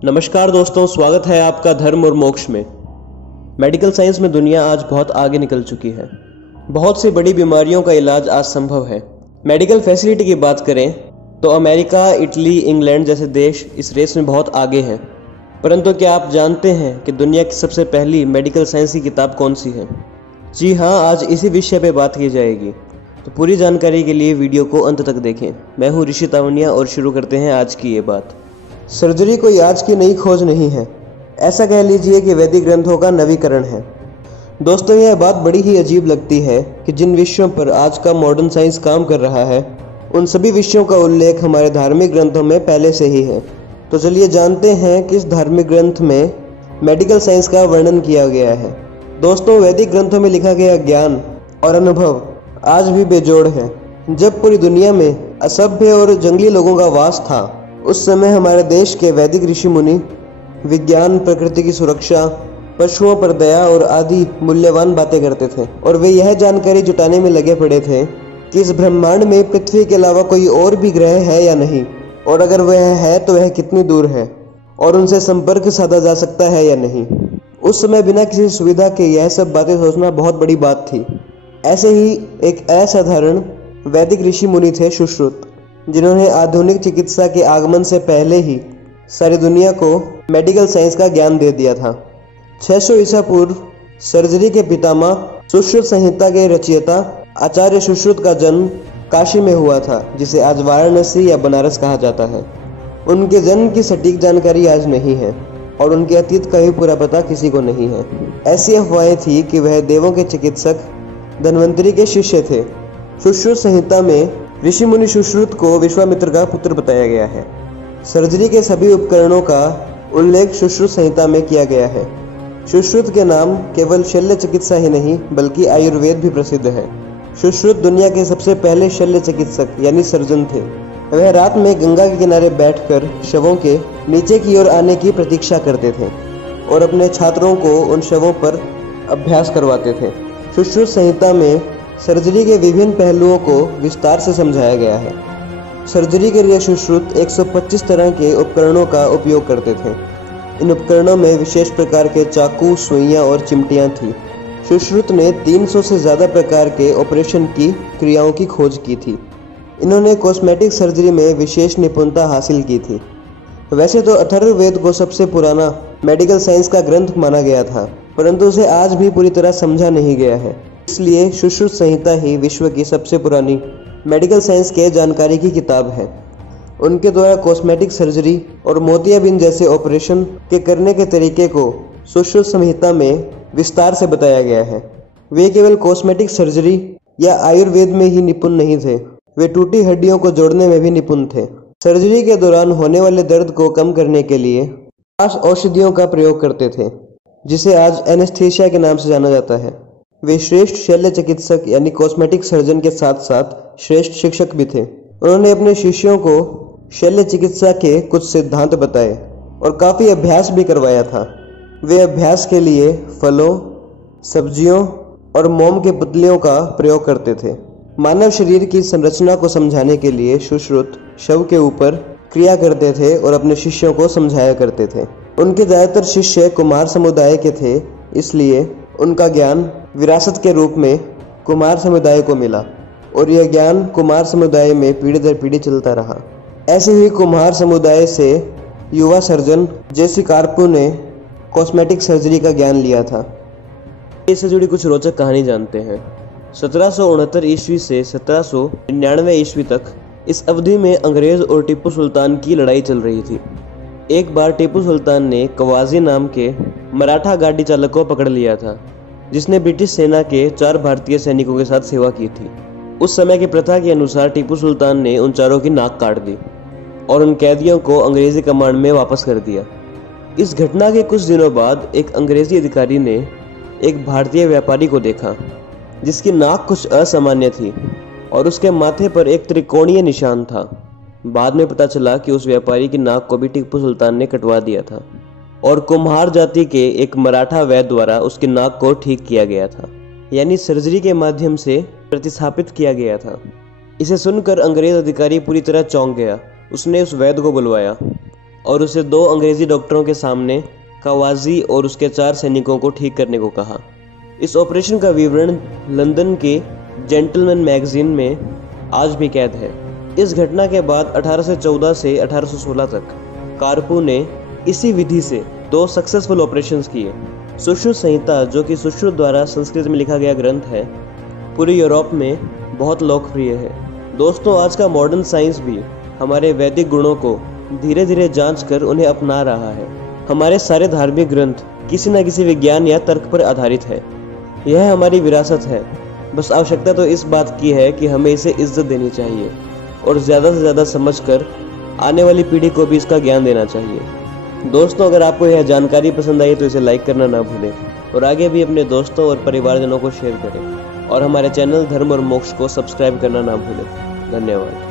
नमस्कार दोस्तों, स्वागत है आपका धर्म और मोक्ष में। मेडिकल साइंस में दुनिया आज बहुत आगे निकल चुकी है। बहुत सी बड़ी बीमारियों का इलाज आज संभव है। मेडिकल फैसिलिटी की बात करें तो अमेरिका, इटली, इंग्लैंड जैसे देश इस रेस में बहुत आगे हैं। परंतु क्या आप जानते हैं कि दुनिया की सबसे पहली मेडिकल साइंस की किताब कौन सी है? जी हाँ, आज इसी विषय पर बात की जाएगी। तो पूरी जानकारी के लिए वीडियो को अंत तक देखें। मैं हूँ ऋषि तावनिया और शुरू करते हैं आज की ये बात। सर्जरी कोई आज की नई खोज नहीं है, ऐसा कह लीजिए कि वैदिक ग्रंथों का नवीकरण है। दोस्तों, यह बात बड़ी ही अजीब लगती है कि जिन विषयों पर आज का मॉडर्न साइंस काम कर रहा है, उन सभी विषयों का उल्लेख हमारे धार्मिक ग्रंथों में पहले से ही है। तो चलिए जानते हैं किस धार्मिक ग्रंथ में मेडिकल साइंस का वर्णन किया गया है। दोस्तों, वैदिक ग्रंथों में लिखा गया ज्ञान और अनुभव आज भी बेजोड़ है। जब पूरी दुनिया में असभ्य और जंगली लोगों का वास था, उस समय हमारे देश के वैदिक ऋषि मुनि विज्ञान, प्रकृति की सुरक्षा, पशुओं पर दया और आदि मूल्यवान बातें करते थे। और वे यह जानकारी जुटाने में लगे पड़े थे कि इस ब्रह्मांड में पृथ्वी के अलावा कोई और भी ग्रह है या नहीं, और अगर वह है तो वह कितनी दूर है, और उनसे संपर्क साधा जा सकता है या नहीं। उस समय बिना किसी सुविधा के यह सब बातें सोचना बहुत बड़ी बात थी। ऐसे ही एक असाधारण वैदिक ऋषि मुनि थे सुश्रुत, जिन्होंने आधुनिक चिकित्सा के आगमन से पहले ही सारी दुनिया को मेडिकल साइंस का ज्ञान दे दिया था। 600 ईसा पूर्व सर्जरी के पितामह सुश्रुत संहिता के रचयिता आचार्य सुश्रुत का जन्म काशी में हुआ था, जिसे आज वाराणसी या बनारस कहा जाता है। उनके जन्म की सटीक जानकारी आज नहीं है और उनके अतीत का भी पूरा पता किसी को नहीं है। ऐसी अफवाहें थी कि वह देवों के चिकित्सक धन्वंतरी के शिष्य थे। सुश्रुत संहिता में ऋषि मुनि सुश्रुत को विश्वामित्र का पुत्र बताया गया है। सर्जरी के सभी उपकरणों का उल्लेख सुश्रुत संहिता में किया गया है। सुश्रुत के नाम केवल शल्य चिकित्सा ही नहीं बल्कि आयुर्वेद भी प्रसिद्ध है। सुश्रुत दुनिया के सबसे पहले शल्य चिकित्सक यानी सर्जन थे। वह रात में गंगा के किनारे बैठकर शवों के नीचे की ओर आने की प्रतीक्षा करते थे और अपने छात्रों को उन शवों पर अभ्यास करवाते थे। सुश्रुत संहिता में सर्जरी के विभिन्न पहलुओं को विस्तार से समझाया गया है। सर्जरी के लिए सुश्रुत 125 तरह के उपकरणों का उपयोग करते थे। इन उपकरणों में विशेष प्रकार के चाकू, सुइयां और चिमटियां थी। सुश्रुत ने 300 से ज़्यादा प्रकार के ऑपरेशन की क्रियाओं की खोज की थी। इन्होंने कॉस्मेटिक सर्जरी में विशेष निपुणता हासिल की थी। वैसे तो अथर्ववेद को सबसे पुराना मेडिकल साइंस का ग्रंथ माना गया था, परंतु उसे आज भी पूरी तरह समझा नहीं गया है। इसलिए सुश्रुत संहिता ही विश्व की सबसे पुरानी मेडिकल साइंस के जानकारी की किताब है। उनके द्वारा कॉस्मेटिक सर्जरी और मोतियाबिंद जैसे ऑपरेशन के करने के तरीके को सुश्रुत संहिता में विस्तार से बताया गया है। वे केवल कॉस्मेटिक सर्जरी या आयुर्वेद में ही निपुण नहीं थे, वे टूटी हड्डियों को जोड़ने में भी निपुण थे। सर्जरी के दौरान होने वाले दर्द को कम करने के लिए खास औषधियों का प्रयोग करते थे, जिसे आज एनेस्थीसिया के नाम से जाना जाता है। वे श्रेष्ठ शल्य चिकित्सक यानी कॉस्मेटिक सर्जन के साथ साथ श्रेष्ठ शिक्षक भी थे। उन्होंने अपने शिष्यों को शल्य चिकित्सा के कुछ सिद्धांत बताए और काफ़ी अभ्यास भी करवाया था। वे अभ्यास के लिए फलों, सब्जियों और मोम के पुतलियों का प्रयोग करते थे। मानव शरीर की संरचना को समझाने के लिए सुश्रुत शव के ऊपर क्रिया करते थे और अपने शिष्यों को समझाया करते थे। उनके ज़्यादातर शिष्य कुमार समुदाय के थे, इसलिए उनका ज्ञान विरासत के रूप में कुमार समुदाय को मिला और यह ज्ञान कुमार समुदाय में पीढ़ी दर पीढ़ी चलता रहा। ऐसे ही कुम्हार समुदाय से युवा सर्जन जेसी कार्पू ने कॉस्मेटिक सर्जरी का ज्ञान लिया था। इससे जुड़ी कुछ रोचक कहानी जानते हैं। 1769 ईस्वी से 1799 ईस्वी तक इस अवधि में अंग्रेज और टीपू सुल्तान की लड़ाई चल रही थी। एक बार टीपू सुल्तान ने कवाजी नाम के मराठा गाड़ी चालक को पकड़ लिया था, जिसने ब्रिटिश सेना के 4 भारतीय सैनिकों के साथ सेवा की थी। उस समय की प्रथा के अनुसार टीपू सुल्तान ने उन चारों की नाक काट दी और उन कैदियों को अंग्रेजी कमांड में वापस कर दिया। इस घटना के कुछ दिनों बाद एक अंग्रेजी अधिकारी ने एक भारतीय व्यापारी को देखा, जिसकी नाक कुछ असामान्य थी और उसके माथे पर एक त्रिकोणीय निशान था। बाद में पता चला कि उस व्यापारी की नाक को भी टीपू सुल्तान ने कटवा दिया था और कुम्हार जाति के एक मराठा वैद्य द्वारा उसकी नाक को ठीक किया गया था, यानी सर्जरी के माध्यम से प्रतिस्थापित किया गया था। इसे सुनकर अंग्रेज अधिकारी पूरी तरह चौंक गया। उसने उस वैद्य को बुलवाया और उसे 2 अंग्रेजी डॉक्टरों के सामने कावाजी और उसके 4 सैनिकों को ठीक करने को कहा। इस ऑपरेशन का विवरण लंदन के जेंटलमैन मैगजीन में आज भी कैद है। इस घटना के बाद 1814 से 1816 तक कारपू ने इसी विधि से 2 सक्सेसफुल ऑपरेशंस किए। सुश्रुत संहिता, जो कि सुश्रुत द्वारा संस्कृत में लिखा गया ग्रंथ है, पूरे यूरोप में बहुत लोकप्रिय है। दोस्तों, आज का मॉडर्न साइंस भी हमारे वैदिक गुणों को धीरे धीरे जांच कर उन्हें अपना रहा है। हमारे सारे धार्मिक ग्रंथ किसी न किसी विज्ञान या तर्क पर आधारित है। यह हमारी विरासत है। बस आवश्यकता तो इस बात की है कि हमें इसे इज्जत देनी चाहिए और ज़्यादा से ज़्यादा समझकर आने वाली पीढ़ी को भी इसका ज्ञान देना चाहिए। दोस्तों, अगर आपको यह जानकारी पसंद आई तो इसे लाइक करना ना भूलें और आगे भी अपने दोस्तों और परिवारजनों को शेयर करें और हमारे चैनल धर्म और मोक्ष को सब्सक्राइब करना ना भूलें। धन्यवाद।